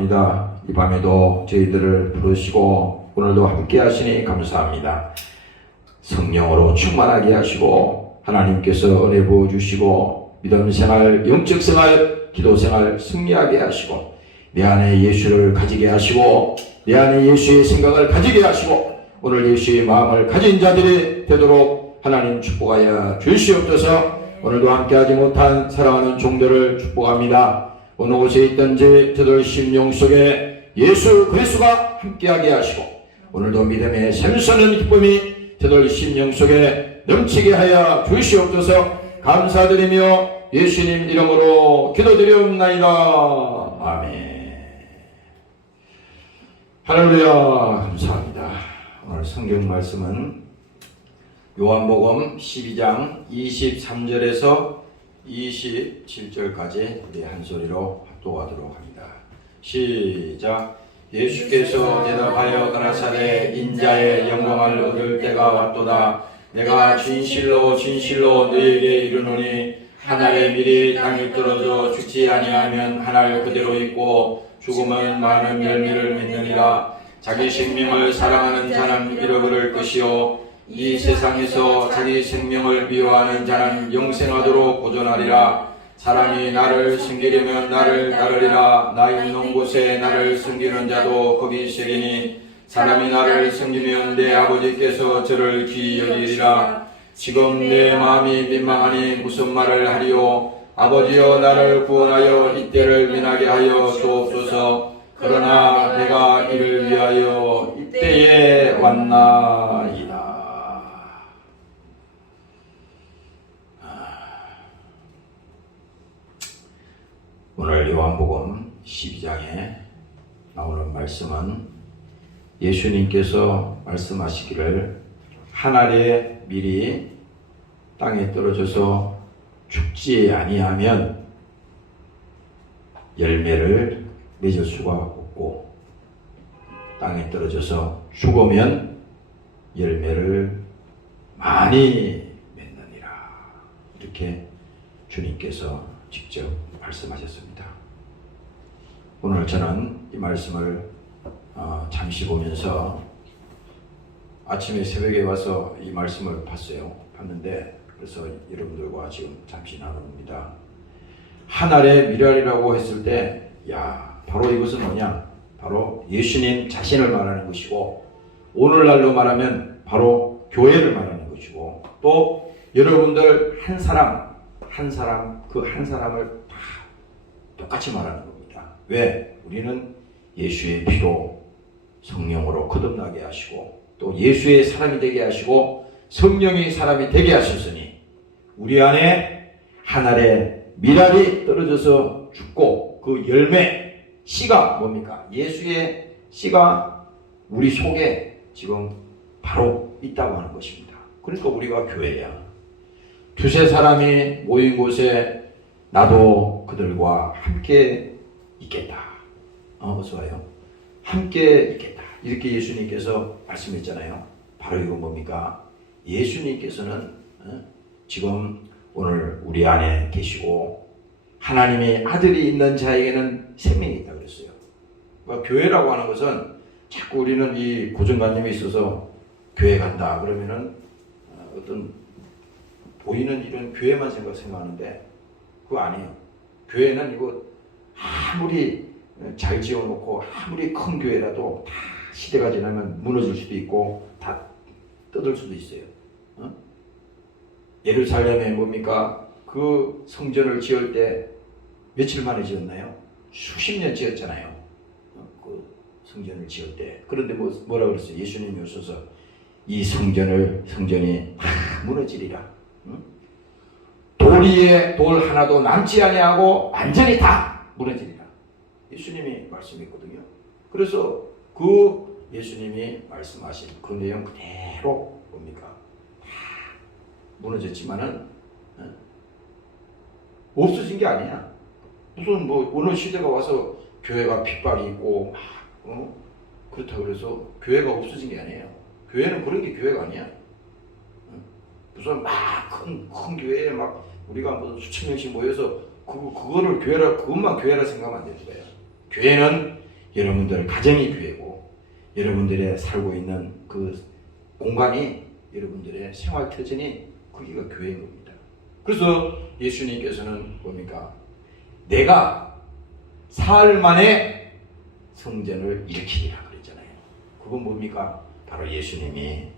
감사합니다. 이 밤에도 저희들을 부르시고 오늘도 함께 하시니 감사합니다. 성령으로 충만하게 하시고 하나님께서 은혜 부어주시고 믿음 생활, 영적 생활, 기도 생활 승리하게 하시고 내 안에 예수를 가지게 하시고 내 안에 예수의 생각을 가지게 하시고 오늘 예수의 마음을 가진 자들이 되도록 하나님 축복하여 주시옵소서. 오늘도 함께하지 못한 사랑하는 종들을 축복합니다. 어느 곳에 있든지 저들 심령 속에 예수 그리스도가 함께하게 하시고 오늘도 믿음의 샘솟는 기쁨이 저들 심령 속에 넘치게 하여 주시옵소서. 감사드리며 예수님 이름으로 기도드리옵나이다. 아멘. 할렐루야. 감사합니다. 오늘 성경 말씀은 요한복음 12장 23절에서 27절까지 우리 한 소리로 합독하도록 합니다. 시작. 예수께서 대답하여 가라사대 인자의 영광을 얻을 때가 왔도다. 내가 진실로 진실로 너희에게 이르노니 한 알의 밀이 땅에 떨어져 죽지 아니하면 한 알 그대로 있고 죽으면 많은 열매를 맺느니라. 자기 생명을 사랑하는 자는 잃어버릴 것이요 이 세상에서 자기 생명을 미워하는 자는 영생하도록 보존하리라. 사람이 나를 섬기려면 나를 따르리라. 나 있는 곳에 나를 섬기는 자도 겁이 새기니 사람이 나를 섬기면 내 아버지께서 저를 귀히 여기리라. 지금 내 마음이 민망하니 무슨 말을 하리요. 아버지여 나를 구원하여 이때를 면하게 하여 주옵소서. 그러나 내가 이를 위하여 이때에 왔나이다. 오늘 요한복음 12장에 나오는 말씀은 예수님께서 말씀하시기를 한 알의 밀이 땅에 떨어져서 죽지 아니하면 열매를 맺을 수가 없고 땅에 떨어져서 죽으면 열매를 많이 맺느니라. 이렇게 주님께서 직접 말씀하셨습니다. 오늘 저는 이 말씀을 잠시 보면서 아침에 새벽에 와서 이 말씀을 봤는데 그래서 여러분들과 지금 잠시 나눕니다. 한 알의 밀알이라고 했을 때 바로 이것은 뭐냐? 바로 예수님 자신을 말하는 것이고 오늘날로 말하면 바로 교회를 말하는 것이고 또 여러분들 한 사람 그 한 사람을 다 똑같이 말하는 겁니다. 왜? 우리는 예수의 피로 성령으로 거듭나게 하시고 또 예수의 사람이 되게 하시고 성령의 사람이 되게 하셨으니 우리 안에 한 알의 밀알이 떨어져서 죽고 그 열매 씨가 뭡니까? 예수의 씨가 우리 속에 지금 바로 있다고 하는 것입니다. 그러니까 우리가 교회야. 두세 사람이 모인 곳에 나도 그들과 함께 있겠다. 어서 와요. 함께 있겠다. 이렇게 예수님께서 말씀했잖아요. 바로 이건 뭡니까? 예수님께서는 지금 오늘 우리 안에 계시고 하나님의 아들이 있는 자에게는 생명이 있다고 그랬어요. 그러니까 교회라고 하는 것은 자꾸 우리는 이 고정관념이 있어서 교회 간다 그러면은 어떤 보이는 이런 교회만 생각하는데 그거 아니에요. 교회는 이거 아무리 잘 지어놓고 아무리 큰 교회라도 다 시대가 지나면 무너질 수도 있고 다 뜯을 수도 있어요. 예루살렘에 뭡니까? 그 성전을 지을 때 며칠 만에 지었나요? 수십 년 지었잖아요. 그 성전을 지을 때. 그런데 뭐라 그랬어요? 예수님이 오셔서 이 성전이 다 무너지리라. 돌 위에 돌 하나도 남지 아니하고 완전히 다 무너지리라. 예수님이 말씀했거든요. 그래서 그 예수님이 말씀하신 그 내용 그대로 뭡니까? 다 무너졌지만은 없어진 게 아니야. 무슨 어느 시대가 와서 교회가 핍박이 있고 그렇다고 그래서 교회가 없어진 게 아니에요. 교회는 그런 게 교회가 아니야. 무슨 큰 교회에 우리가 수천 명씩 모여서 그거를 교회라 그것만 교회라 생각하면 안 되는 거예요. 교회는 여러분들 가정이 교회고 여러분들의 살고 있는 그 공간이 여러분들의 생활 터전이 거기가 교회인 겁니다. 그래서 예수님께서는 뭡니까? 내가 사흘 만에 성전을 일으키리라 그랬잖아요. 그건 뭡니까? 바로 예수님이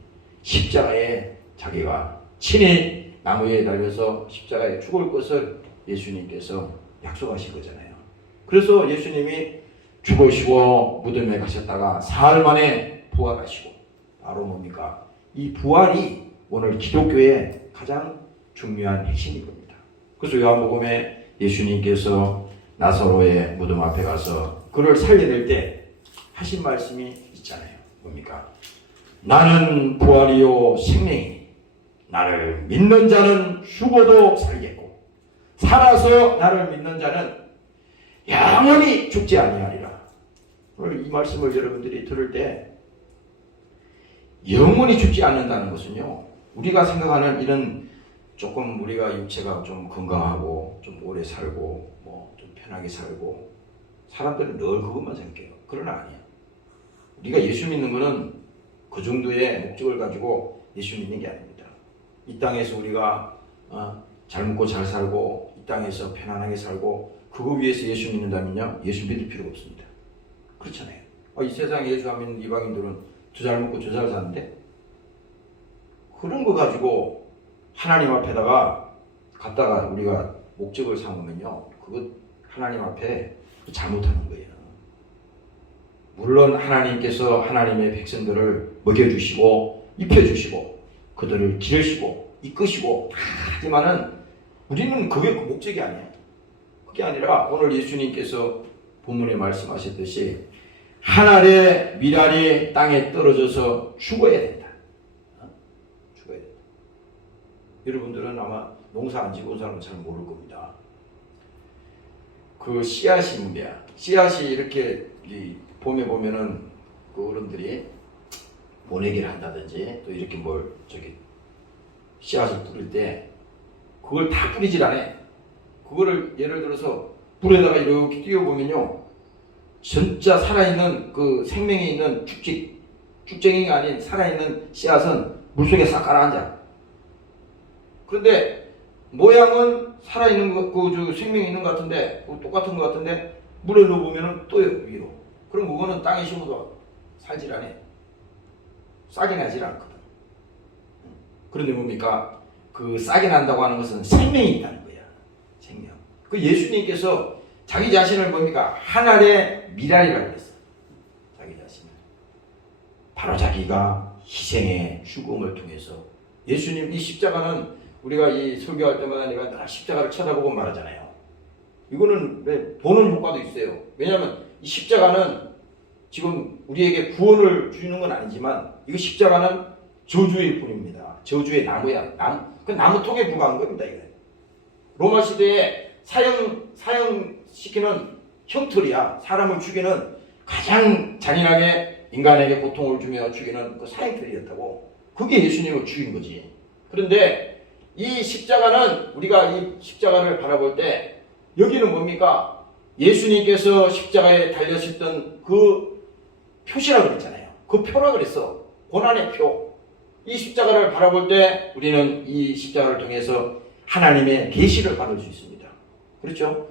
십자가에 자기가 친히 나무에 달려서 십자가에 죽을 것을 예수님께서 약속하신 거잖아요. 그래서 예수님이 죽으시고 무덤에 가셨다가 사흘 만에 부활하시고 바로 뭡니까? 이 부활이 오늘 기독교의 가장 중요한 핵심인 겁니다. 그래서 요한복음에 예수님께서 나사로의 무덤 앞에 가서 그를 살려낼 때 하신 말씀이 있잖아요. 뭡니까? 나는 부활이요 생명이니 나를 믿는 자는 죽어도 살겠고 살아서 나를 믿는 자는 영원히 죽지 아니하리라. 오늘 이 말씀을 여러분들이 들을 때 영원히 죽지 않는다는 것은요, 우리가 생각하는 이런 조금 우리가 육체가 좀 건강하고 좀 오래 살고 뭐 좀 편하게 살고 사람들은 늘 그것만 생각해요. 그러나 아니야. 우리가 예수 믿는 것은 그 정도의 목적을 가지고 예수 믿는 게 아닙니다. 이 땅에서 우리가 잘 먹고 잘 살고 이 땅에서 편안하게 살고 그거 위해서 예수 믿는다면요, 예수 믿을 필요가 없습니다. 그렇잖아요. 이 세상에 예수 안 믿는 이방인들은 저 잘 먹고 저 잘 사는데 그런 거 가지고 하나님 앞에다가 갖다가 우리가 목적을 삼으면요, 그거 하나님 앞에 잘못하는 거예요. 물론 하나님께서 하나님의 백성들을 먹여주시고 입혀주시고 그들을 기르시고 이끄시고 다 하지만은 우리는 그게 그 목적이 아니에요. 그게 아니라 오늘 예수님께서 본문에 말씀하셨듯이 한 알의 밀알이 땅에 떨어져서 죽어야 된다. 죽어야 된다. 여러분들은 아마 농사 안 지고 온 사람은 잘 모를 겁니다. 그 씨앗이 문제야. 씨앗이 이렇게 봄에 보면은 그 어른들이 모내기를 한다든지 또 이렇게 씨앗을 뿌릴 때 그걸 다 뿌리질 않아. 그거를 예를 들어서 불에다가 이렇게 띄워보면요, 진짜 살아있는 그 생명이 있는 쭉쟁이가 아닌 살아있는 씨앗은 물속에 싹 가라앉아. 그런데 모양은 살아있는 그 생명이 있는 것 같은데 똑같은 것 같은데 물에 넣어보면은 또 위로. 그럼 그거는 땅에 심어도 살질 않아. 싹이 나질 않거든. 그런데 뭡니까? 그 싹이 난다고 하는 것은 생명이 있다는 거야. 생명. 그 예수님께서 자기 자신을 뭡니까? 한 알의 밀알이라고 그랬어요. 자기 자신을. 바로 자기가 희생의 죽음을 통해서 예수님 이 십자가는 우리가 이 설교할 때마다 내가 늘 십자가를 쳐다보고 말하잖아요. 이거는 왜 보는 효과도 있어요. 왜냐하면 이 십자가는 지금 우리에게 구원을 주는 건 아니지만 이거 십자가는 저주의 뿐입니다. 저주의 나무야. 그 나무통에 불과한 겁니다. 이거. 로마 시대에 사형시키는 형틀이야. 사람을 죽이는 가장 잔인하게 인간에게 고통을 주며 죽이는 그 사형틀이었다고. 그게 예수님을 죽인 거지. 그런데 이 십자가는 우리가 이 십자가를 바라볼 때 여기는 뭡니까? 예수님께서 십자가에 달려셨던 그 표시라고 그랬잖아요. 그 표라고 그랬어. 고난의 표. 이 십자가를 바라볼 때 우리는 이 십자가를 통해서 하나님의 계시를 받을 수 있습니다. 그렇죠?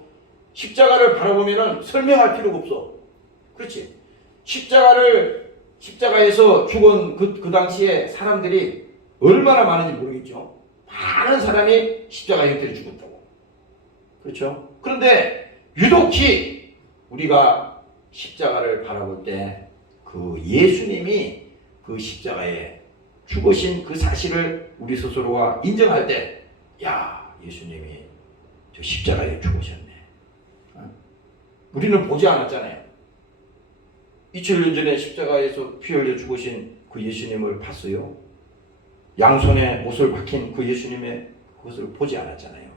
십자가를 바라보면은 설명할 필요가 없어. 그렇지? 십자가에서 죽은 그 당시에 사람들이 얼마나 많은지 모르겠죠? 많은 사람이 십자가 형태로 죽었다고. 그렇죠? 그런데 유독히 우리가 십자가를 바라볼 때 그 예수님이 그 십자가에 죽으신 그 사실을 우리 스스로가 인정할 때, 야, 예수님이 저 십자가에 죽으셨네. 우리는 보지 않았잖아요. 2000년 전에 십자가에서 피 흘려 죽으신 그 예수님을 봤어요. 양손에 못을 박힌 그 예수님의 그것을 보지 않았잖아요.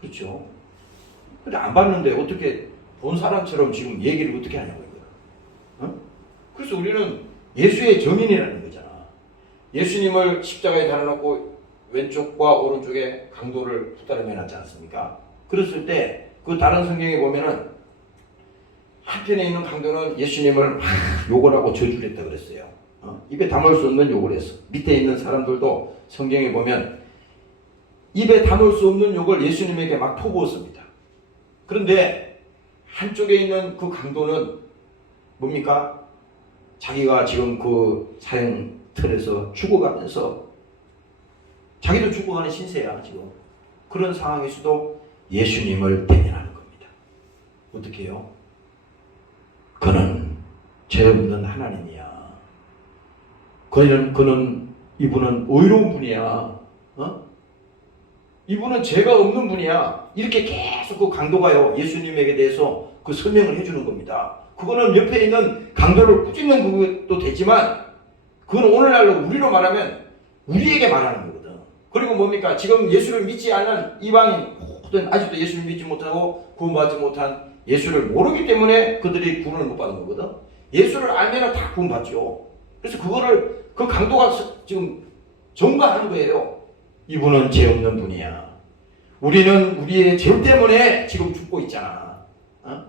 그렇죠? 근데 안 봤는데 어떻게 본 사람처럼 지금 얘기를 어떻게 하냐고 이거야. 그래서 우리는 예수의 증인이라는 거잖아. 예수님을 십자가에 달아놓고 왼쪽과 오른쪽에 강도를 두 따라 매놨지 않습니까? 그랬을 때 그 다른 성경에 보면은 한편에 있는 강도는 예수님을 막 욕을 하고 저주를 했다 그랬어요. 입에 담을 수 없는 욕을 했어. 밑에 있는 사람들도 성경에 보면 입에 담을 수 없는 욕을 예수님에게 막 퍼부었습니다. 그런데 한쪽에 있는 그 강도는 뭡니까? 자기가 지금 그 사형 틀에서 죽어가면서 자기도 죽어가는 신세야 지금. 그런 상황에서도 예수님을 대면하는 겁니다. 어떻게 해요? 그는 죄 없는 하나님이야. 이분은 의로운 분이야. 이분은 죄가 없는 분이야. 이렇게 계속 그 강도가요, 예수님에게 대해서 그 설명을 해주는 겁니다. 그거는 옆에 있는 강도를 꾸짖는 것도 되지만, 그건 오늘날로 우리로 말하면 우리에게 말하는 거거든. 그리고 뭡니까? 지금 예수를 믿지 않은 이방인, 모든 아직도 예수를 믿지 못하고 구원받지 못한, 예수를 모르기 때문에 그들이 구원을 못 받은 거거든. 예수를 알면 다 구원받죠. 그래서 그거를 그 강도가 지금 전가하는 거예요. 이분은 죄 없는 분이야. 우리는 우리의 죄 때문에 지금 죽고 있잖아.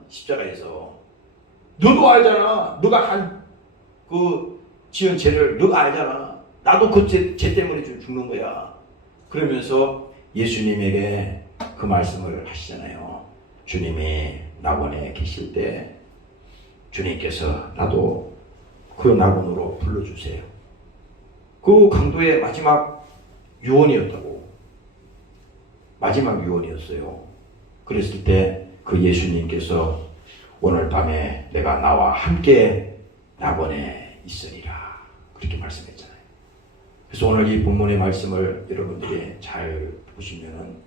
십자가에서. 너도 알잖아. 너가 한 그 지은 죄를 너가 알잖아. 나도 그 죄 때문에 좀 죽는 거야. 그러면서 예수님에게 그 말씀을 하시잖아요. 주님이 낙원에 계실 때 주님께서 나도 그 낙원으로 불러주세요. 그 강도의 마지막 유언이었다고. 마지막 유언이었어요. 그랬을 때 그 예수님께서 오늘 밤에 내가 나와 함께 낙원에 있으리라, 그렇게 말씀했잖아요. 그래서 오늘 이 본문의 말씀을 여러분들이 잘 보시면은,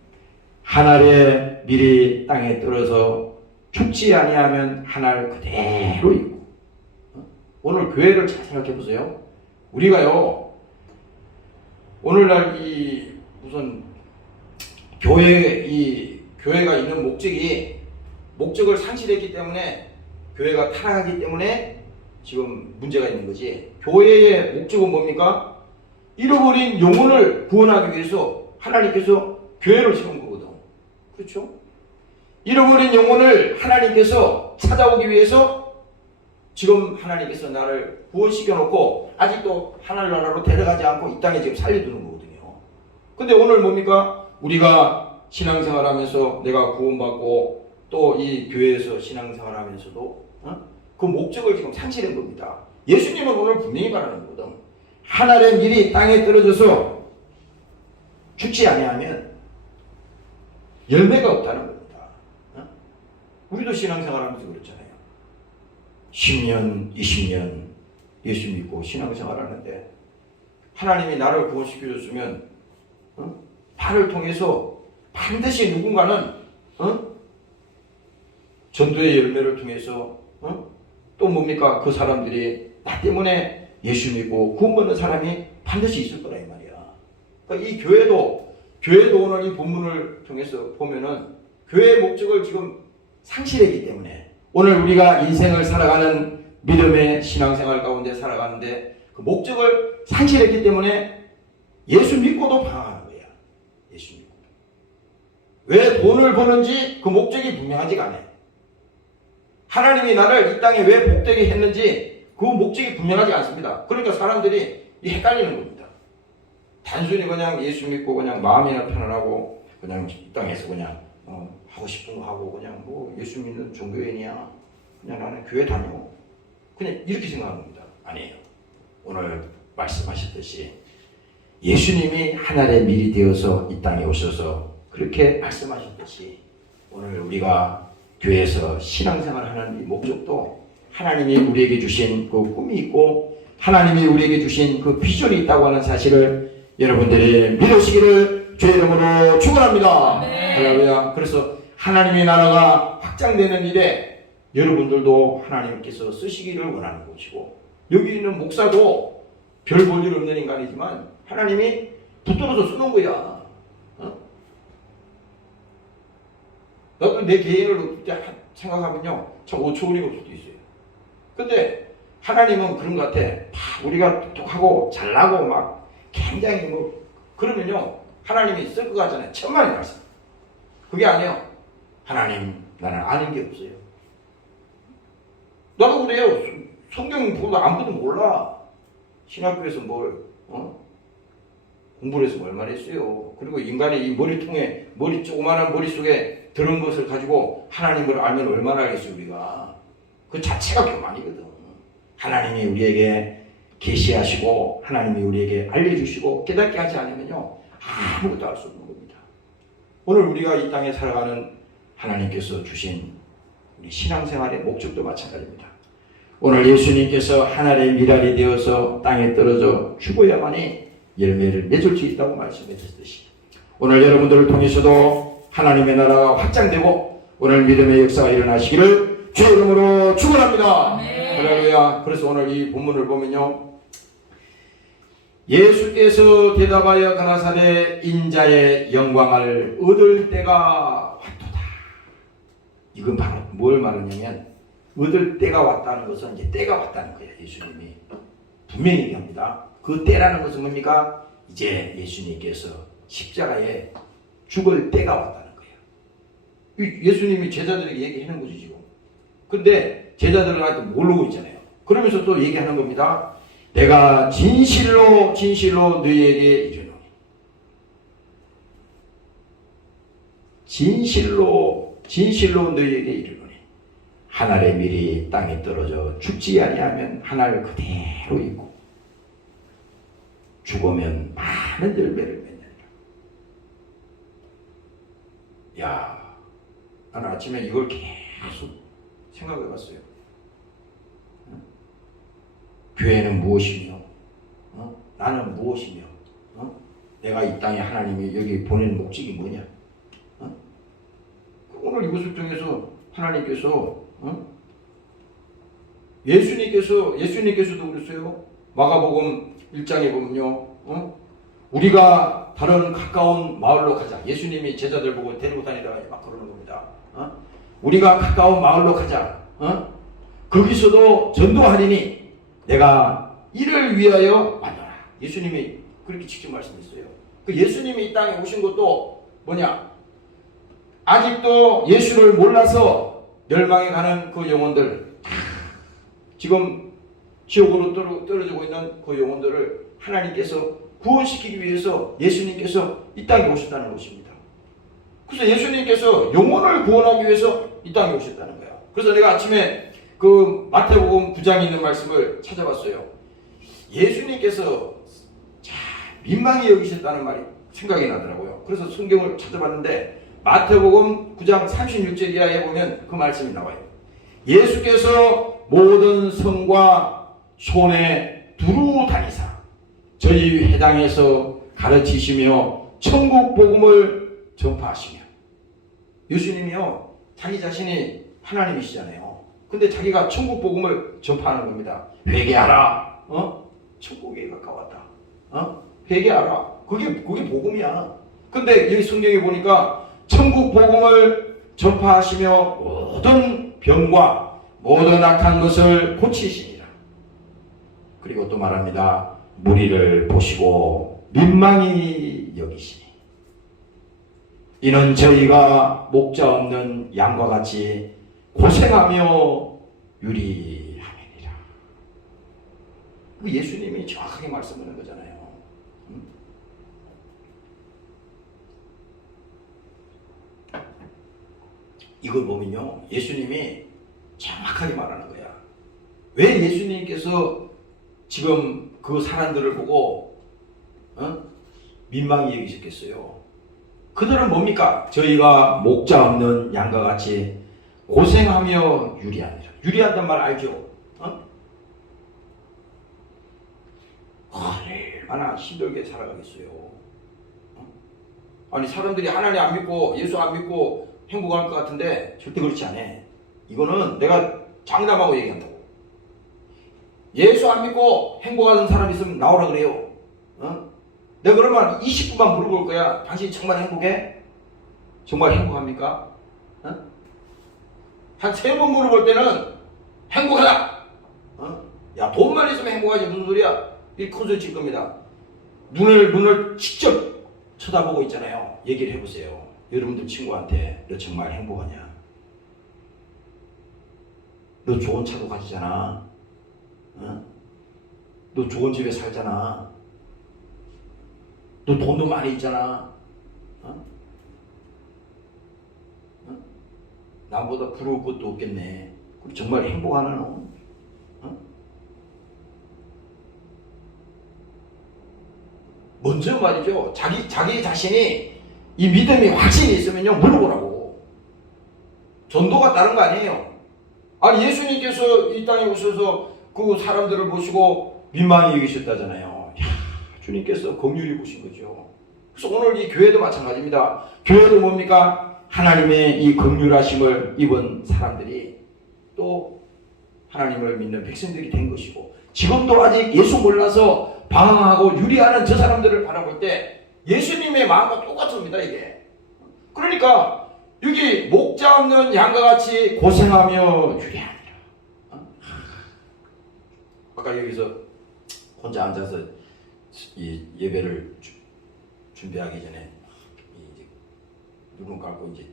한 알의 밀이 땅에 떨어져 죽지 아니하면 한 알 그대로 있고. 오늘 교회를 잘 생각해 보세요. 우리가요, 오늘날 이 무슨 교회가 있는 목적을 상실했기 때문에, 교회가 타락하기 때문에 지금 문제가 있는 거지. 교회의 목적은 뭡니까? 잃어버린 영혼을 구원하기 위해서 하나님께서 교회를 세운 거거든. 그렇죠? 잃어버린 영혼을 하나님께서 찾아오기 위해서 지금 하나님께서 나를 구원시켜 놓고 아직도 하늘나라로 데려가지 않고 이 땅에 지금 살려두는 거거든요. 근데 오늘 뭡니까? 우리가 신앙생활하면서 내가 구원받고 또 이 교회에서 신앙생활하면서도 그 목적을 지금 상실한 겁니다. 예수님은 오늘 분명히 말하는 거거든. 한 알의 밀이 땅에 떨어져서 죽지 아니하면 열매가 없다는 겁니다. 우리도 신앙생활하면서 그렇잖아요. 10년, 20년 예수 믿고 신앙생활하는데 하나님이 나를 구원시켜줬으면 나를 통해서 반드시 누군가는 전도의 열매를 통해서 또 뭡니까? 그 사람들이 나 때문에 예수 믿고 구원받는 사람이 반드시 있을 거라 이 말이야. 그러니까 이 교회도 오늘 이 본문을 통해서 보면은 교회의 목적을 지금 상실했기 때문에, 오늘 우리가 인생을 살아가는 믿음의 신앙생활 가운데 살아가는데 그 목적을 상실했기 때문에 예수 믿고도 방황하는 거야. 예수 믿고. 왜 돈을 버는지 그 목적이 분명하지가 않아요. 하나님이 나를 이 땅에 왜 복되게 했는지 그 목적이 분명하지 않습니다. 그러니까 사람들이 헷갈리는 겁니다. 단순히 그냥 예수 믿고 그냥 마음이나 편안하고 그냥 이 땅에서 그냥 하고 싶은 거 하고 그냥 뭐 예수 믿는 종교인이야, 그냥 나는 교회 다녀, 그냥 이렇게 생각하는 겁니다. 아니에요. 오늘 말씀하셨듯이 예수님이 하늘의 밀이 되어서 이 땅에 오셔서 그렇게 말씀하셨듯이 오늘 우리가 교회에서 신앙생활하는 이 목적도 하나님이 우리에게 주신 그 꿈이 있고 하나님이 우리에게 주신 그 비전이 있다고 하는 사실을 여러분들이 믿으시기를 주의 이름으로 축원합니다. 할렐루야. 그래서 하나님의 나라가 확장되는 일에 여러분들도 하나님께서 쓰시기를 원하는 것이고, 여기 있는 목사도 별 볼 일 없는 인간이지만 하나님이 붙들어서 쓰는 거야. 나도 내 개인을 생각하면요, 참 어처구니가 없을 수도 있어요. 근데 하나님은 그런 것 같아. 우리가 똑똑하고 잘나고 막 굉장히 뭐 그러면요, 하나님이 쓸 것 같잖아요. 천만의 말씀. 그게 아니에요. 하나님, 나는 아는 게 없어요. 나도 그래요. 성경 보도 안 보도 몰라. 신학교에서 공부를 해서 얼마나 했어요. 그리고 인간의 이 머리통에, 조그마한 머릿속에 들은 것을 가지고 하나님을 알면 얼마나 알겠어요, 우리가. 그 자체가 교만이거든. 하나님이 우리에게 계시하시고, 하나님이 우리에게 알려주시고, 깨닫게 하지 않으면요, 아무것도 알 수 없는 겁니다. 오늘 우리가 이 땅에 살아가는 하나님께서 주신 우리 신앙생활의 목적도 마찬가지입니다. 오늘 예수님께서 하늘의 미랄이 되어서 땅에 떨어져 죽어야만이 열매를 맺을 수 있다고 말씀해 주셨듯이 오늘 여러분들을 통해서도 하나님의 나라가 확장되고 오늘 믿음의 역사가 일어나시기를 주의 이름으로 축원합니다. 할렐루야. 그래서 오늘 이 본문을 보면요, 예수께서 대답하여 가라사대 인자의 영광을 얻을 때가 왔도다. 이건 바로 뭘 말하냐면 얻을 때가 왔다는 것은 이제 때가 왔다는 거예요. 예수님이 분명히 얘기합니다. 그 때라는 것은 뭡니까? 이제 예수님께서 십자가에 죽을 때가 왔다는 거예요. 예수님이 제자들에게 얘기하는 거죠 지금. 근데 제자들한테 모르고 있잖아요. 그러면서 또 얘기하는 겁니다. 내가 진실로 너희에게 이르노니, 진실로 너희에게 이르노니 하늘의 밀이 땅에 떨어져 죽지 아니하면 하늘 그대로 있고 죽으면 많은 열매를 맺느니라. 야, 나는 아침에 이걸 계속 생각해 봤어요. 교회는 무엇이며, 나는 무엇이며, 내가 이 땅에 하나님이 여기 보낸 목적이 뭐냐. 오늘 이것을 통해서 하나님께서 예수님께서도 그랬어요. 마가복음 1장에 보면요, 우리가 다른 가까운 마을로 가자. 예수님이 제자들 보고 데리고 다니다가 막 그러는 겁니다. 우리가 가까운 마을로 가자. 거기서도 전도하리니 내가 이를 위하여 왔노라. 예수님이 그렇게 직접 말씀했어요. 그 예수님이 이 땅에 오신 것도 뭐냐? 아직도 예수를 몰라서 멸망해 가는 그 영혼들, 지금 지옥으로 떨어지고 있는 그 영혼들을 하나님께서 구원시키기 위해서 예수님께서 이 땅에 오셨다는 것입니다. 그래서 예수님께서 영혼을 구원하기 위해서 이 땅에 오셨다는 거야. 그래서 내가 아침에 그 마태복음 9장에 있는 말씀을 찾아봤어요. 예수님께서 민망히 여기셨다는 말이 생각이 나더라고요. 그래서 성경을 찾아봤는데 마태복음 9장 36절 이하에 보면 그 말씀이 나와요. 예수께서 모든 성과 손에 두루 다니사 저희 회당에서 가르치시며 천국 복음을 전파하시며. 예수님이요, 자기 자신이 하나님이시잖아요. 근데 자기가 천국 복음을 전파하는 겁니다. 회개하라. 천국에 가까웠다. 회개하라. 그게 복음이야. 근데 여기 성경에 보니까 천국 복음을 전파하시며 모든 병과 모든 악한 것을 고치시니라. 그리고 또 말합니다. 무리를 보시고 민망히 여기시니 이는 저희가 목자 없는 양과 같이 고생하며 유리하느니라. 예수님이 정확하게 말씀하는 거잖아요. 이걸 보면요, 예수님이 정확하게 말하는 거야. 왜 예수님께서 지금 그 사람들을 보고 민망히 여기셨겠어요? 그들은 뭡니까? 저희가 목자 없는 양과 같이 고생하며 유리하니라. 유리한단 말 알죠? 얼마나 힘들게 살아가겠어요. 아니, 사람들이 하나님 안 믿고 예수 안 믿고 행복할 것 같은데 절대 그렇지 않아. 이거는 내가 장담하고 얘기한다고. 예수 안 믿고 행복하는 사람 있으면 나오라 그래요. 내가 그러면 20분만 물어볼 거야. 당신 정말 행복해? 정말 행복합니까? 한 3번 물어볼 때는 행복하다. 야, 돈만 있으면 행복하지 무슨 소리야? 이 큰 소리 칠 겁니다. 눈을 직접 쳐다보고 있잖아요. 얘기를 해보세요. 여러분들 친구한테 너 정말 행복하냐? 너 좋은 차도 가지잖아. 어? 너 좋은 집에 살잖아. 너 돈도 많이 있잖아. 어? 어? 나보다 부러울 것도 없겠네. 그럼 정말 행복하나 너? 어? 먼저 말이죠. 자기 자신이 이 믿음이 확신이 있으면요, 물어보라고. 전도가 다른 거 아니에요. 아니, 예수님께서 이 땅에 오셔서 그 사람들을 보시고 민망히 여기셨다잖아요. 야, 주님께서 긍휼히 보신 거죠. 그래서 오늘 이 교회도 마찬가지입니다. 교회도 뭡니까? 하나님의 이 긍휼하심을 입은 사람들이 또 하나님을 믿는 백성들이 된 것이고, 지금도 아직 예수 몰라서 방황하고 유리하는 저 사람들을 바라볼 때 예수님의 마음과 똑같습니다, 이게. 그러니까 여기 목자 없는 양과 같이 고생하며 유리하니라. 아까 여기서 혼자 앉아서 이 예배를 준비하기 전에 이제 눈을 감고 이제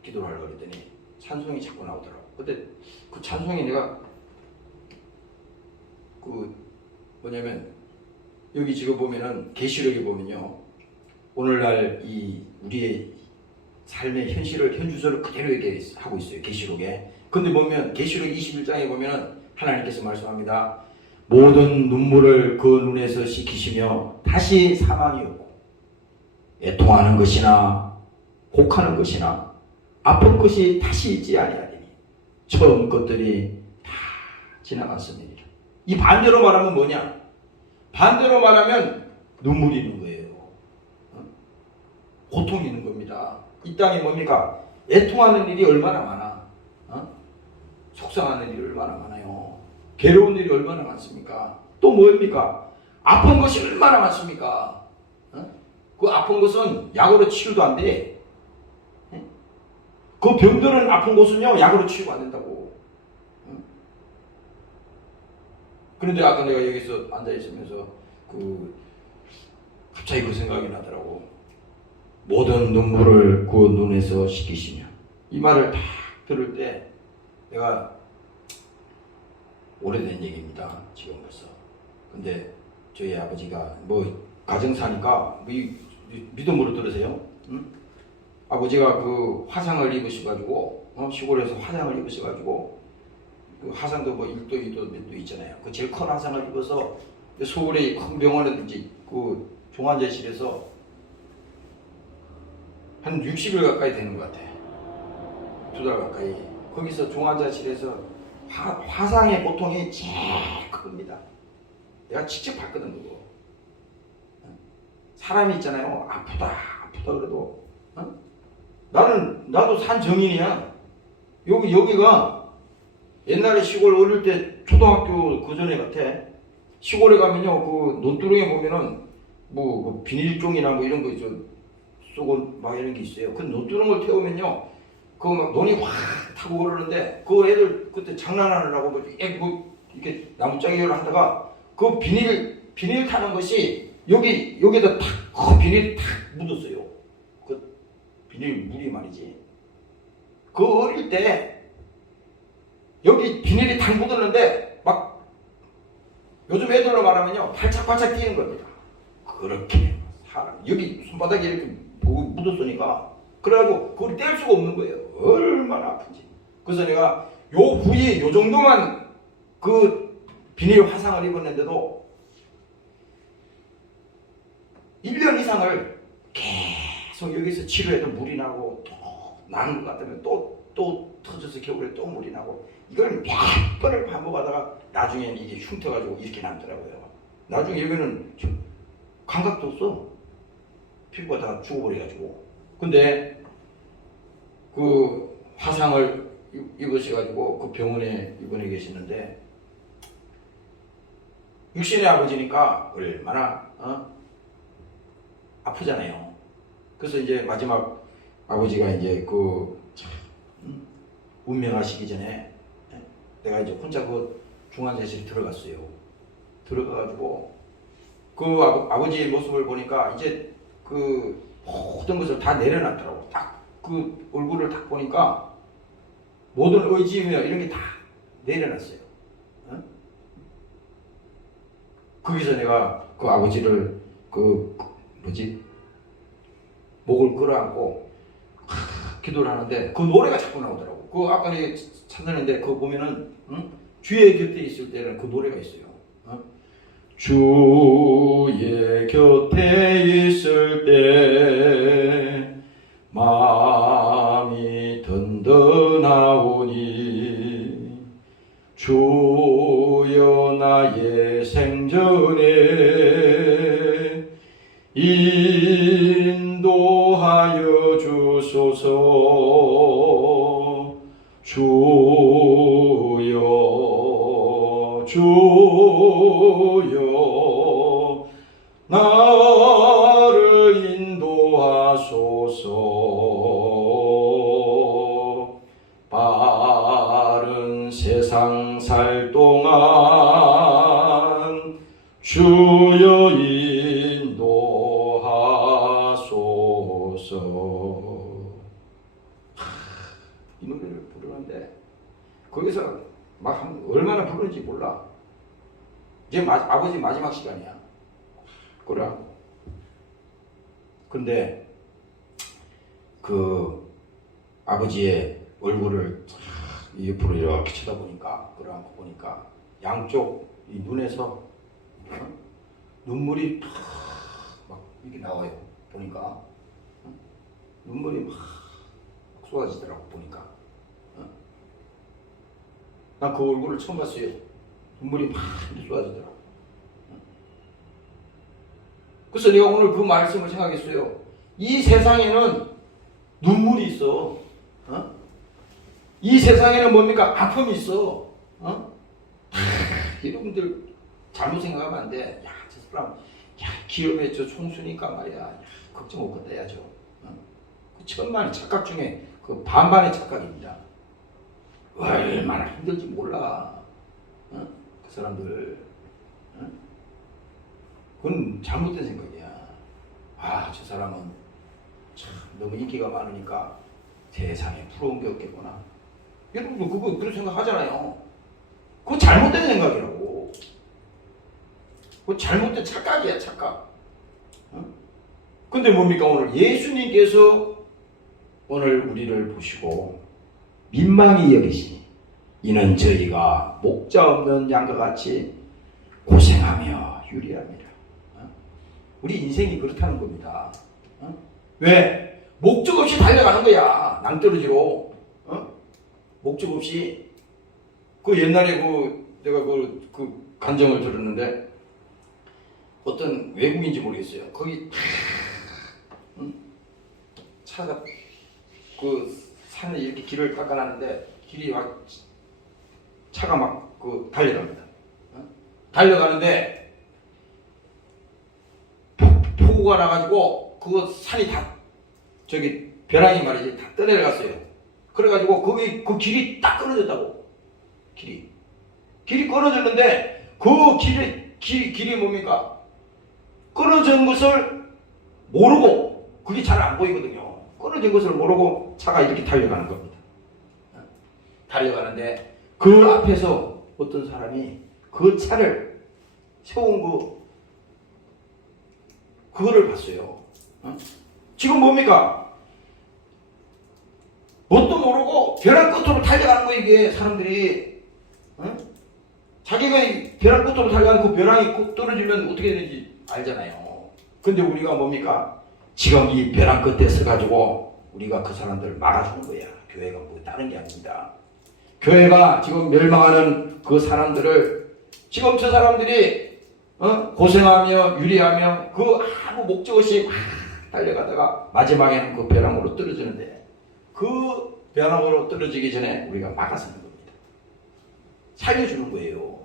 기도를 하려고 그랬더니 찬송이 자꾸 나오더라고. 근데 그 찬송이 내가 그 뭐냐면 여기 지금 보면은 계시록에 보면요, 오늘날 이 우리의 삶의 현실을 현주소를 그대로 얘기하고 있어요, 계시록에. 근데 보면 계시록 21장에 보면은 하나님께서 말씀합니다. 모든 눈물을 그 눈에서 씻기시며 다시 사망이 없고 애통하는 것이나 곡하는 것이나 아픈 것이 다시 있지 아니하리니 처음 것들이 다 지나갔습니다. 이 반대로 말하면 뭐냐? 반대로 말하면 눈물이 있는 거예요. 고통이 있는 겁니다. 이 땅에 뭡니까? 애통하는 일이 얼마나 많아. 속상하는 일이 얼마나 많아요. 괴로운 일이 얼마나 많습니까? 또 뭡니까? 아픈 것이 얼마나 많습니까? 그 아픈 것은 약으로 치유도 안 돼. 그 병들은 아픈 것은요, 약으로 치유가 안 된다고. 그런데 아까 내가 여기서 앉아있으면서 갑자기 그 생각이 나더라고. 모든 눈물을 그 눈에서 씻기시며. 이 말을 딱 들을 때 내가 오래된 얘기입니다. 지금 벌써. 근데 저희 아버지가 가정사니까 믿음으로 들으세요. 응? 아버지가 그 화상을 입으셔가지고 시골에서 화상을 입으셔가지고 그 화상도 1도, 2도, 몇 도 있잖아요. 그 제일 큰 화상을 입어서 서울의 큰 병원에 이제 그 종환자실에서 한 60일 가까이 되는 것 같아. 2달 가까이. 거기서 종환자실에서 화상의 고통이 제일 큽니다. 내가 직접 봤거든, 그거. 사람이 있잖아요. 아프다 그래도. 나도 산 정인이야. 여기가 옛날에 시골 어릴 때 초등학교 그 전에 같아. 시골에 가면요, 그 논두렁에 보면은 그 비닐종이나 이런 거 쏘고 막 이런 게 있어요. 그 논두렁을 태우면요, 그 막 논이 확 타고 그러는데 그 애들 그때 장난하느라고 이렇게 나무짝이를 하다가 그 비닐 타는 것이 여기다 탁 비닐이 탁 묻었어요. 그 비닐 물이 말이지. 그 어릴 때 여기 비닐이 탁 묻었는데 막 요즘 애들로 말하면요, 팔짝팔짝 뛰는 겁니다. 그렇게 사람 여기 손바닥에 이렇게 묻었으니까 그래가지고 그걸 뗄 수가 없는 거예요. 얼마나 아픈지. 그래서 내가 요 부위에 요 정도만 그 비닐 화상을 입었는데도 1년 이상을 계속 여기서 치료해도 물이 나고 또 나는 것 같으면 또 터져서 겨울에 또 물이 나고 이걸 몇 번을 반복하다가 나중에는 이게 흉터가지고 이렇게 남더라고요. 나중에 여기는 감각도 없어. 피부가 다 죽어버려가지고. 근데 그 화상을 입으셔가지고 그 병원에 입원해 계시는데 육신의 아버지니까 얼마나 아프잖아요. 그래서 이제 마지막 아버지가 이제 운명하시기 전에 내가 이제 혼자 그 중환자실에 들어갔어요. 들어가가지고 그 아버지의 모습을 보니까 이제 그 모든 것을 다 내려놨더라고. 딱 그 얼굴을 딱 보니까 모든 의지며 이런 게 다 내려놨어요. 어? 거기서 내가 그 아버지를 목을 끌어안고 기도를 하는데 그 노래가 자꾸 나오더라고. 그 아까 찾았는데 그거 보면은 주의 곁에 있을 때는 그 노래가 있어요. 주의 곁에 있을 때 마음이 든든하오니 주여 나의 생전에 인도하여 주소서. 주여 주여 나를 인도하소서. 바른 세상 살 동안 주여 인도하소서. 이 노래를 부르는데 거기서 막 얼마나 부르는지 몰라. 이제 아버지 마지막 시간이야. 그래. 근데 그 아버지의 얼굴을 옆으로 이렇게 쳐다보니까, 그러고 보니까 양쪽 이 눈에서 눈물이 막 이렇게 나와요. 보니까 눈물이 막 쏟아지더라고. 보니까 난 그 얼굴을 처음 봤어요. 눈물이 막 쏟아지더라고. 그래서 내가 오늘 그 말씀을 생각했어요. 이 세상에는 눈물이 있어. 이 세상에는 뭡니까? 아픔이 있어. 여러분들 잘못 생각하면 안 돼. 야, 저 사람, 기업의 저 총수니까 말이야. 걱정 없겠다, 야죠. 그 천만의 착각 중에 그 반반의 착각입니다. 얼마나 힘들지 몰라. 그 사람들. 그건 잘못된 생각이야. 아, 저 사람은 참 너무 인기가 많으니까 세상에 부러운 게 없겠구나. 여러분들 그런 생각 하잖아요. 그거 잘못된 생각이라고. 그거 잘못된 착각이야, 착각. 근데 뭡니까? 오늘 예수님께서 오늘 우리를 보시고 민망히 여기시니 이는 저희가 목자 없는 양과 같이 고생하며 유리합니다. 우리 인생이 그렇다는 겁니다. 왜? 목적 없이 달려가는 거야. 낭떠러지로. 목적 없이. 그 옛날에 내가 그 간증을 들었는데 어떤 외국인지 모르겠어요. 거기 차가 그 산에 이렇게 길을 깎아놨는데 길이 막 차가 막 달려갑니다. 달려가는데 폭우가 나가지고 그 산이 다 저기 벼랑이 말이지 다 떠내려갔어요. 그래가지고 거기 그 길이 딱 끊어졌다고. 길이 끊어졌는데 그 길이 뭡니까? 끊어진 것을 모르고, 그게 잘 안 보이거든요. 끊어진 것을 모르고 차가 이렇게 달려가는 겁니다. 달려가는데 그 앞에서 어떤 사람이 그 차를 세운 그거를 봤어요. 지금 뭡니까? 뭣도 모르고 벼랑 끝으로 달려가는 거예요, 이게 사람들이. 자기가 벼랑 끝으로 달려가는 그 벼랑이 떨어지면 어떻게 되는지 알잖아요. 근데 우리가 뭡니까? 지금 이 벼랑 끝에 서가지고 우리가 그 사람들을 막아주는 거야. 교회가 뭐 다른 게 아닙니다. 교회가 지금 멸망하는 그 사람들을, 지금 저 사람들이 고생하며 유리하며 그 아무 목적 없이 막 달려가다가 마지막에는 그 벼랑으로 떨어지는데, 그 벼랑으로 떨어지기 전에 우리가 막아서는 겁니다. 살려주는 거예요.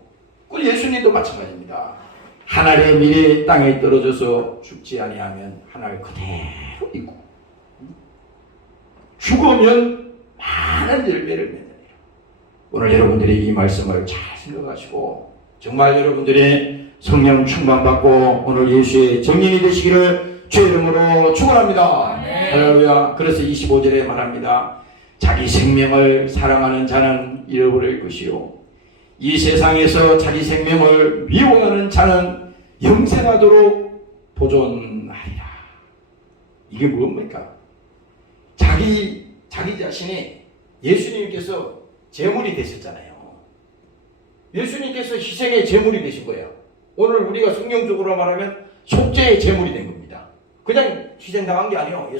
그 예수님도 마찬가지입니다. 하늘의 밀이 땅에 떨어져서 죽지 아니하면 하늘 그대로 있고, 죽으면 많은 열매를 맺느니라. 오늘 여러분들이 이 말씀을 잘 생각하시고 정말 여러분들이 성령 충만받고 오늘 예수의 정인이 되시기를 주의 이름으로 축원합니다. 할렐루야. 그래서 25절에 말합니다. 자기 생명을 사랑하는 자는 잃어버릴 것이요 이 세상에서 자기 생명을 미워하는 자는 영생하도록 보존하리라. 이게 뭡니까? 자기 자신이 예수님께서 제물이 되셨잖아요. 예수님께서 희생의 제물이 되신 거예요. 오늘 우리가 성경적으로 말하면 속죄의 제물이 된 겁니다. 그냥 희생당한 게 아니에요.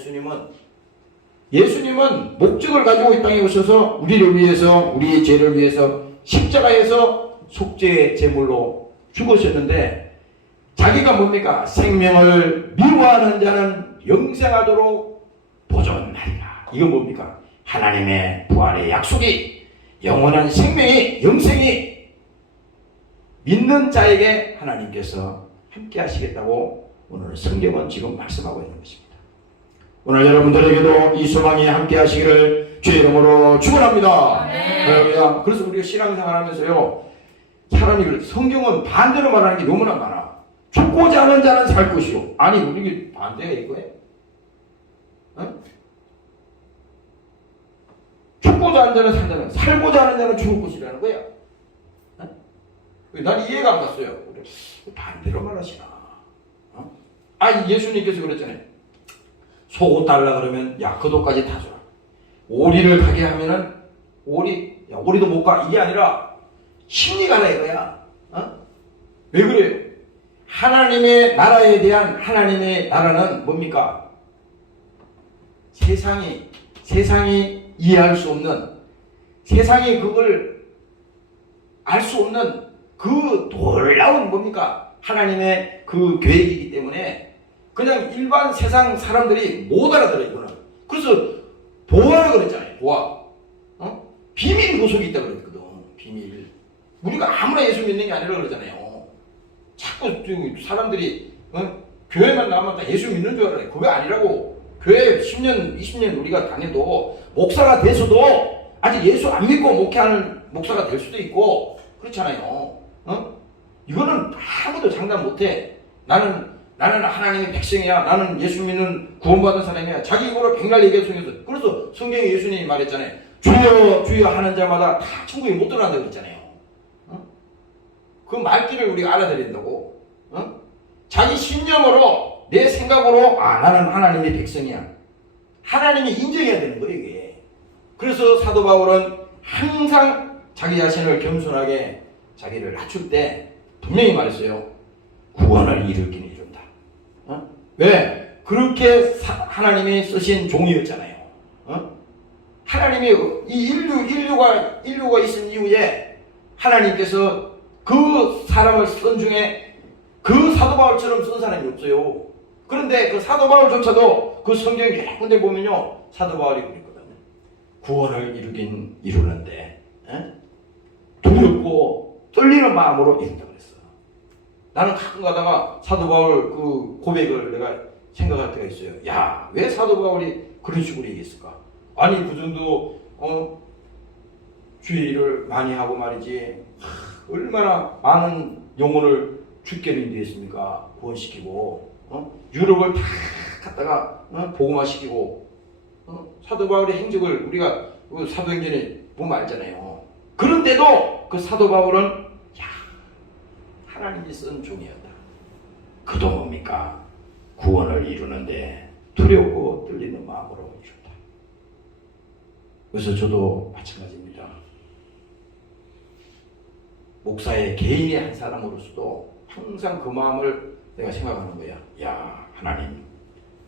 예수님은 목적을 가지고 이 땅에 오셔서 우리를 위해서, 우리의 죄를 위해서 십자가에서 속죄의 제물로 죽으셨는데, 자기가 뭡니까? 생명을 미워하는 자는 영생하도록 보존하리라. 이건 뭡니까? 하나님의 부활의 약속이, 영원한 생명이, 영생이 믿는 자에게 하나님께서 함께 하시겠다고 오늘 성경은 지금 말씀하고 있는 것입니다. 오늘 여러분들에게도 이 소망이 함께 하시기를 주의 이름으로 축원합니다. 할렐루야. 그래서 우리가 신앙생활 하면서요, 사람이 성경은 반대로 말하는 게 너무나 많아. 죽고자 하는 자는 살 것이요. 아니, 우리 반대가 이거예요. 어? 죽고자 하는 자는 산다는, 살고자 하는 자는 죽을 것이라는 거야. 어? 난 이해가 안 갔어요. 반대로 말하시나. 어? 예수님께서 그랬잖아요. 속옷 달라 그러면 야, 그 돈까지 다 줘라. 오리를 가게 하면은 오리도 못 가. 이게 아니라 심리 가라 이거야. 어? 왜 그래요? 하나님의 나라에 대한 하나님의 나라는 뭡니까? 세상이 이해할 수 없는, 세상이 그걸 알 수 없는 그 놀라운 뭡니까? 하나님의 그 계획이기 때문에 그냥 일반 세상 사람들이 못 알아들어요, 이거는. 그래서 보아라 그랬잖아요, 보아. 어? 비밀 구속이 있다고 그랬거든, 비밀. 우리가 아무나 예수 믿는 게 아니라 그러잖아요. 자꾸 사람들이 교회만 나오면 다 예수 믿는 줄 알아요. 그거 아니라고. 교회 10년, 20년 우리가 다녀도 목사가 돼서도 아직 예수 안 믿고 목회하는 목사가 될 수도 있고 그렇잖아요. 이거는 아무도 장담 못해. 나는 하나님의 백성이야. 나는 예수 믿는 구원받은 사람이야. 자기 입으로 백날 얘기해서. 그래서 성경에 예수님이 말했잖아요. 주여 주여 하는 자마다 다 천국에 못 들어간다고 그랬잖아요. 그 말귀를 우리가 알아들어야 된다고. 자기 신념으로, 내 생각으로 나는 하나님의 백성이야. 하나님이 인정해야 되는 거예요, 이게. 그래서 사도 바울은 항상 자기 자신을 겸손하게 자기를 낮출 때 분명히 말했어요. 구원을 이루긴 이룬다. 왜? 그렇게 하나님이 쓰신 종이었잖아요. 하나님이 이 인류가 있은 이후에 하나님께서 그 사람을 쓴 중에 그 사도 바울처럼 쓴 사람이 없어요. 그런데 그 사도 바울조차도 그 성경 여러 군데 보면요, 사도 바울이 그랬거든요. 구원을 이루긴 이루는데 두렵고 떨리는 마음으로 이룬다 그랬어. 나는 가끔 가다가 사도 바울 그 고백을 내가 생각할 때가 있어요. 야, 왜 사도 바울이 그런 식으로 얘기했을까? 아니, 그 정도 주의 일을 많이 하고 말이지, 얼마나 많은 영혼을 죽게 인도했습니까? 구원시키고, 유럽을 다 갖다가 복음화시키고, 사도 바울의 행적을 우리가 사도행전에 보면 알잖아요. 그런데도 그 사도 바울은 하나님이 쓴 종이었다. 그도 뭡니까? 구원을 이루는데 두렵고 떨리는 마음으로 이룬다. 그래서 저도 마찬가지입니다. 목사의 개인의 한 사람으로서도 항상 그 마음을 내가 생각하는 거야. 야, 하나님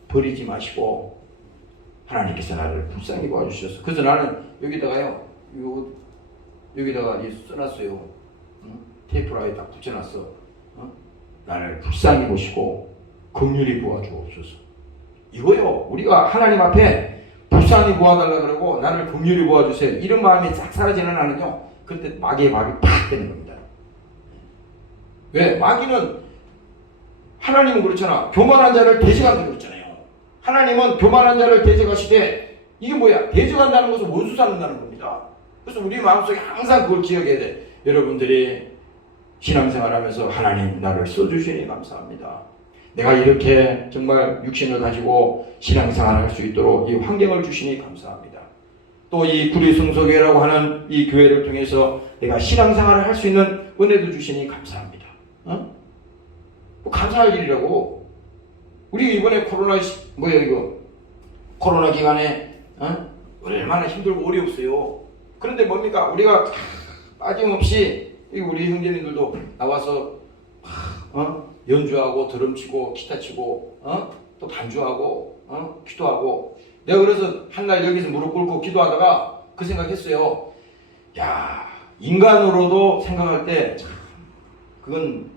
버리지 마시고 하나님께서 나를 불쌍히 봐주셔서. 그래서 나는 여기다가요, 여기다가 써놨어요. 테이프라에 딱 붙여놨어. 나를 불쌍히 보시고 긍휼히 보아주옵소서. 이거요, 우리가 하나님 앞에 불쌍히 보아달라 그러고 나를 긍휼히 보아주세요, 이런 마음이 싹 사라지는 한은요, 그때 마귀의 밥이 팍 되는 겁니다. 왜? 마귀는, 하나님은 그렇잖아. 교만한 자를 대적한다고 그랬잖아요. 하나님은 교만한 자를 대적하시되, 이게 뭐야? 대적한다는 것은 원수 삼는다는 겁니다. 그래서 우리 마음속에 항상 그걸 기억해야 돼. 여러분들이 신앙생활 하면서 하나님 나를 써주시니 감사합니다. 내가 이렇게 정말 육신을 가지고 신앙생활 할 수 있도록 이 환경을 주시니 감사합니다. 또 이 구리성소교회라고 하는 이 교회를 통해서 내가 신앙생활을 할 수 있는 은혜도 주시니 감사합니다. 뭐 감사할 일이라고. 우리 이번에 코로나 기간에 얼마나 힘들고 어려웠어요. 그런데 뭡니까? 우리가 빠짐없이 우리 형제님들도 나와서 연주하고 드럼 치고 기타 치고 또 반주하고 기도하고. 내가 그래서 한날 여기서 무릎 꿇고 기도하다가 그 생각했어요. 야, 인간으로도 생각할 때 참 그건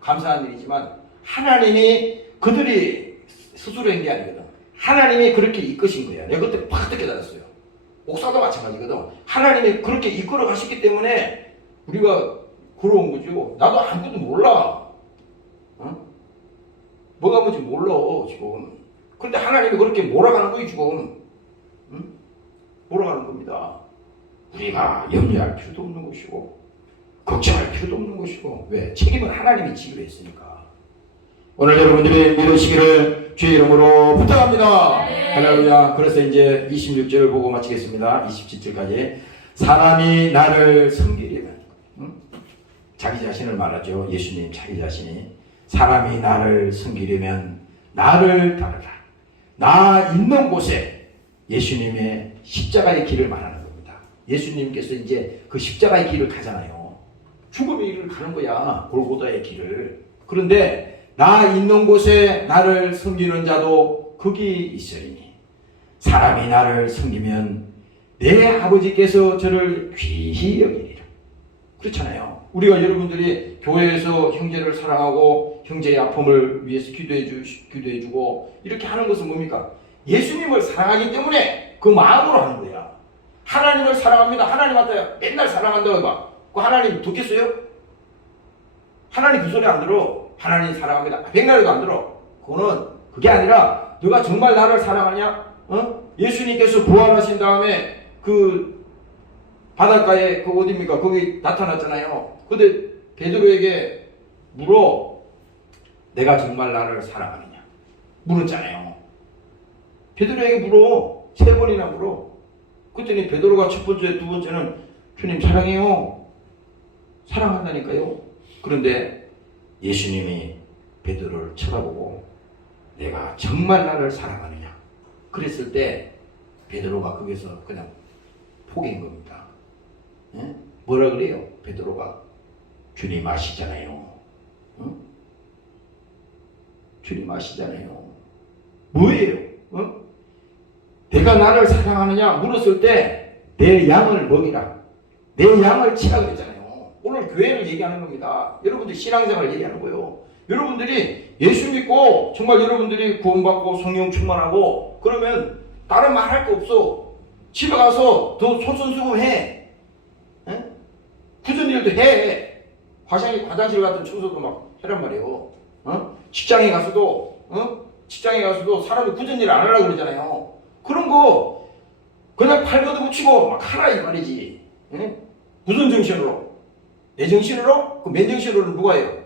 감사한 일이지만 하나님이 그들이 스스로 한 게 아니거든. 하나님이 그렇게 이끄신 거야. 내가 그때 팍 깨달았어요. 옥사도 마찬가지거든. 하나님이 그렇게 이끌어 가셨기 때문에 우리가 걸어온 거죠. 나도 아무것도 몰라. 뭐가 뭔지 몰라 지금. 그런데 하나님이 그렇게 몰아가는 거예요 지금. 몰아가는 겁니다. 우리가 염려할 필요도 없는 것이고 걱정할 필요도 없는 것이고. 왜? 책임은 하나님이 지기로 했으니까. 오늘 여러분들이 믿으시기를 주의 이름으로 부탁합니다. 네. 할렐루야. 그래서 이제 26절을 보고 마치겠습니다. 27절까지. 사람이 나를 섬기려면, 자기 자신을 말하죠. 예수님 자기 자신이. 사람이 나를 섬기려면 나를 따르라. 나 있는 곳에 예수님의 십자가의 길을 말하는 겁니다. 예수님께서 이제 그 십자가의 길을 가잖아요. 죽음의 길을 가는 거야. 골고다의 길을. 그런데 나 있는 곳에 나를 섬기는 자도 거기 있으리니 사람이 나를 섬기면 내 아버지께서 저를 귀히 여기리라. 그렇잖아요. 우리가 여러분들이 교회에서 형제를 사랑하고 형제의 아픔을 위해서 기도해주고 이렇게 하는 것은 뭡니까? 예수님을 사랑하기 때문에 그 마음으로 하는 거야. 하나님을 사랑합니다. 하나님한테 맨날 사랑한다고 해봐. 그 하나님 듣겠어요? 하나님 그 소리 안 들어. 하나님 사랑합니다. 백날에도 안 들어. 그거는 그게 아니라 너가 정말 나를 사랑하냐? 예수님께서 부활하신 다음에 그 바닷가에 그 어디입니까? 거기 나타났잖아요. 근데 베드로에게 물어. 내가 정말 나를 사랑하느냐? 물었잖아요. 베드로에게 물어. 3번이나 물어. 그랬더니 베드로가 첫 번째, 두 번째는 주님 사랑해요. 사랑한다니까요. 그런데 예수님이 베드로를 쳐다보고 내가 정말 나를 사랑하느냐? 그랬을 때 베드로가 거기서 그냥 포기한 겁니다. 예? 뭐라 그래요? 베드로가 주님 아시잖아요. 응? 주님 아시잖아요. 뭐예요? 내가 나를 사랑하느냐 물었을 때 내 양을 먹이라. 내 양을 치라 그랬잖아요. 오늘 교회를 얘기하는 겁니다. 여러분들 신앙생활을 얘기하는 거예요. 여러분들이 예수 믿고 정말 여러분들이 구원받고 성령 충만하고 그러면 다른 말 할 거 없어. 집에 가서 더 솔선수범해. 굳은 일도 해. 화장실 같은 청소도 막 해란 말이에요. 직장에 가서도 사람이 굳은 일 안 하려고 그러잖아요. 그런 거 그냥 팔 걷어붙이고 막 하라 이 말이지. 무슨 정신으로? 내 정신으로? 그 맨정신으로는 누가 해요?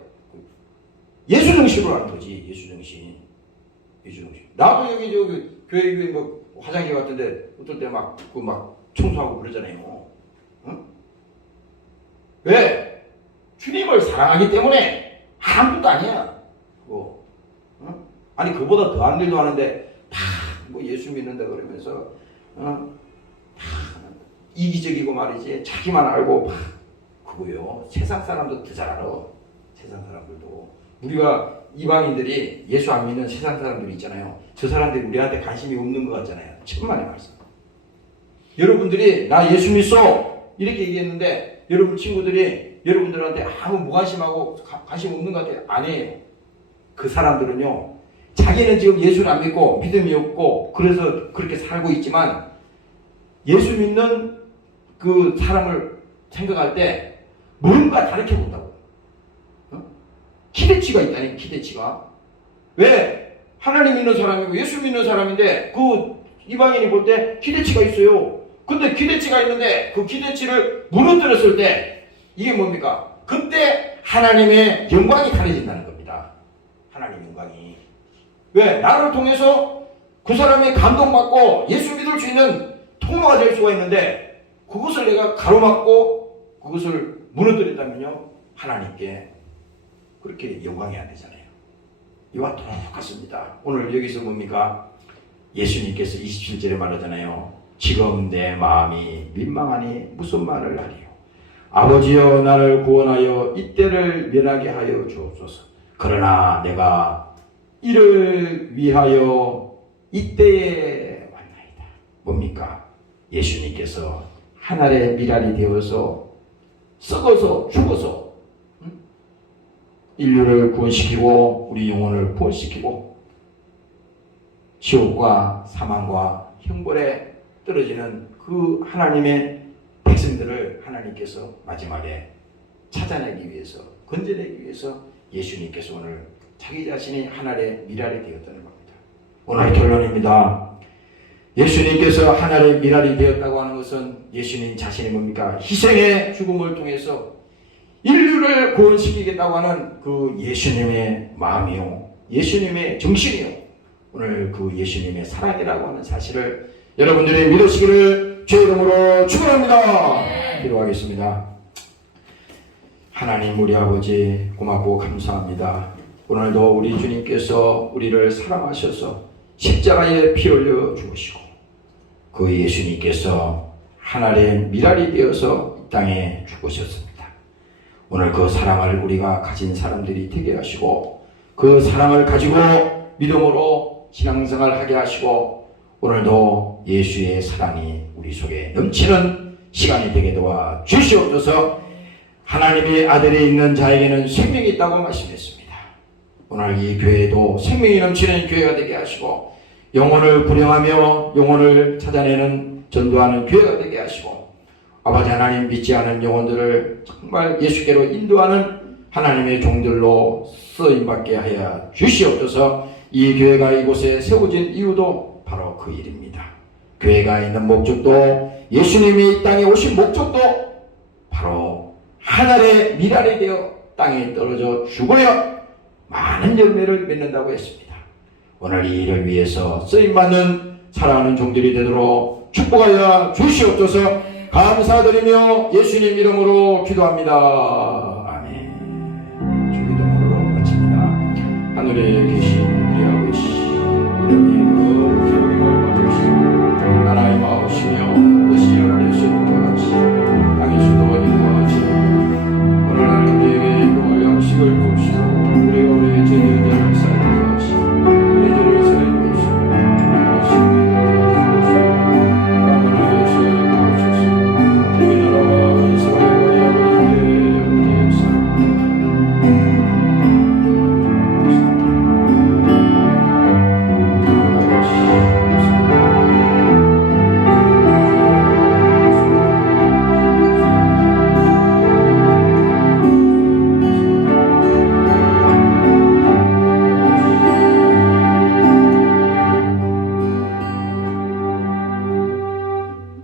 예수 정신으로 하는 거지. 예수 정신. 나도 여기 교회 뭐 화장실 같은데 어떨 때 막 청소하고 그러잖아요. 왜? 주님을 사랑하기 때문에 아무것도 아니야. 그거. 아니 그보다 더한 일도 하는데 뭐 예수 믿는다 그러면서 이기적이고 말이지. 자기만 알고 그거요. 세상 사람도 더 잘 알아. 세상 사람들도. 우리가 이방인들이 예수 안 믿는 세상 사람들이 있잖아요. 저 사람들이 우리한테 관심이 없는 것 같잖아요. 천만의 말씀. 여러분들이 나 예수 믿어 이렇게 얘기했는데 여러분 친구들이 여러분들한테 아무 무관심하고 관심 없는 것 같아요. 아니에요. 그 사람들은요. 자기는 지금 예수를 안 믿고 믿음이 없고 그래서 그렇게 살고 있지만 예수 믿는 그 사람을 생각할 때 뭔가 다르게 본다고. 기대치가 있다니. 기대치가. 왜? 하나님 믿는 사람이고 예수 믿는 사람인데 그 이방인이 볼 때 기대치가 있어요. 근데 기대치가 있는데 그 기대치를 무너뜨렸을 때 이게 뭡니까? 그때 하나님의 영광이 가려진다는 겁니다. 하나님 영광이. 왜? 나를 통해서 그 사람이 감동받고 예수 믿을 수 있는 통로가 될 수가 있는데 그것을 내가 가로막고 그것을 무너뜨렸다면요, 하나님께 그렇게 영광이 안 되잖아요. 이와 똑같습니다. 오늘 여기서 뭡니까? 예수님께서 27절에 말하잖아요. 지금 내 마음이 민망하니 무슨 말을 하리요. 아버지여 나를 구원하여 이때를 면하게 하여 주옵소서. 그러나 내가 이를 위하여 이때에 왔나이다. 뭡니까? 예수님께서 하늘의 미랄이 되어서 썩어서 죽어서 인류를 구원시키고 우리 영혼을 구원시키고 지옥과 사망과 형벌에 떨어지는 그 하나님의 백성들을 하나님께서 마지막에 찾아내기 위해서, 건져내기 위해서 예수님께서 오늘 자기 자신이 하늘의 미랄이 되었다는 겁니다. 오늘 결론입니다. 예수님께서 하늘의 미랄이 되었다고 하는 것은 예수님 자신이 뭡니까? 희생의 죽음을 통해서 인류를 구원시키겠다고 하는 그 예수님의 마음이요, 예수님의 정신이요, 오늘 그 예수님의 사랑이라고 하는 사실을 여러분들이 믿으시기를 주의 이름으로 축원합니다. 기도하겠습니다. 하나님 우리 아버지 고맙고 감사합니다. 오늘도 우리 주님께서 우리를 사랑하셔서 십자가에 피 흘려 죽으시고 그 예수님께서 하늘의 미랄이 되어서 이 땅에 죽으셨습니다. 오늘 그 사랑을 우리가 가진 사람들이 되게 하시고 그 사랑을 가지고 믿음으로 신앙생활을 하게 하시고 오늘도 예수의 사랑이 우리 속에 넘치는 시간이 되게 도와 주시옵소서. 하나님의 아들이 있는 자에게는 생명이 있다고 말씀했습니다. 오늘 이 교회도 생명이 넘치는 교회가 되게 하시고 영혼을 구령하며 영혼을 찾아내는 전도하는 교회가 되게 하시고 아버지 하나님 믿지 않은 영혼들을 정말 예수께로 인도하는 하나님의 종들로 쓰임받게 하여 주시옵소서. 이 교회가 이곳에 세워진 이유도 바로 그 일입니다. 교회가 있는 목적도 예수님이 이 땅에 오신 목적도 바로 하늘의 미랄이 되어 땅에 떨어져 죽어야 많은 열매를 맺는다고 했습니다. 오늘 이 일을 위해서 쓰임받는 사랑하는 종들이 되도록 축복하여 주시옵소서. 감사드리며 예수님 이름으로 기도합니다. 아멘. 주 이름으로 마칩니다. 하늘에 계신 우리 아버지 이름이 기록을 받으시고 나라의 마으시며 뜻이 하늘에서 이루어 같이 땅에서도 이루어지고 오늘 날 우리에게 일용할 양식을 주시고 우리가 우리의 죄를 사하여 주시고 우리 죄를 사하여 주시고 우리의 신뢰를 주옵소서. 아버지 예수 주옵소서. 이 나라와 이스라엘과 야곱의 우리의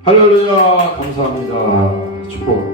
할렐루야. 감사합니다. 축복.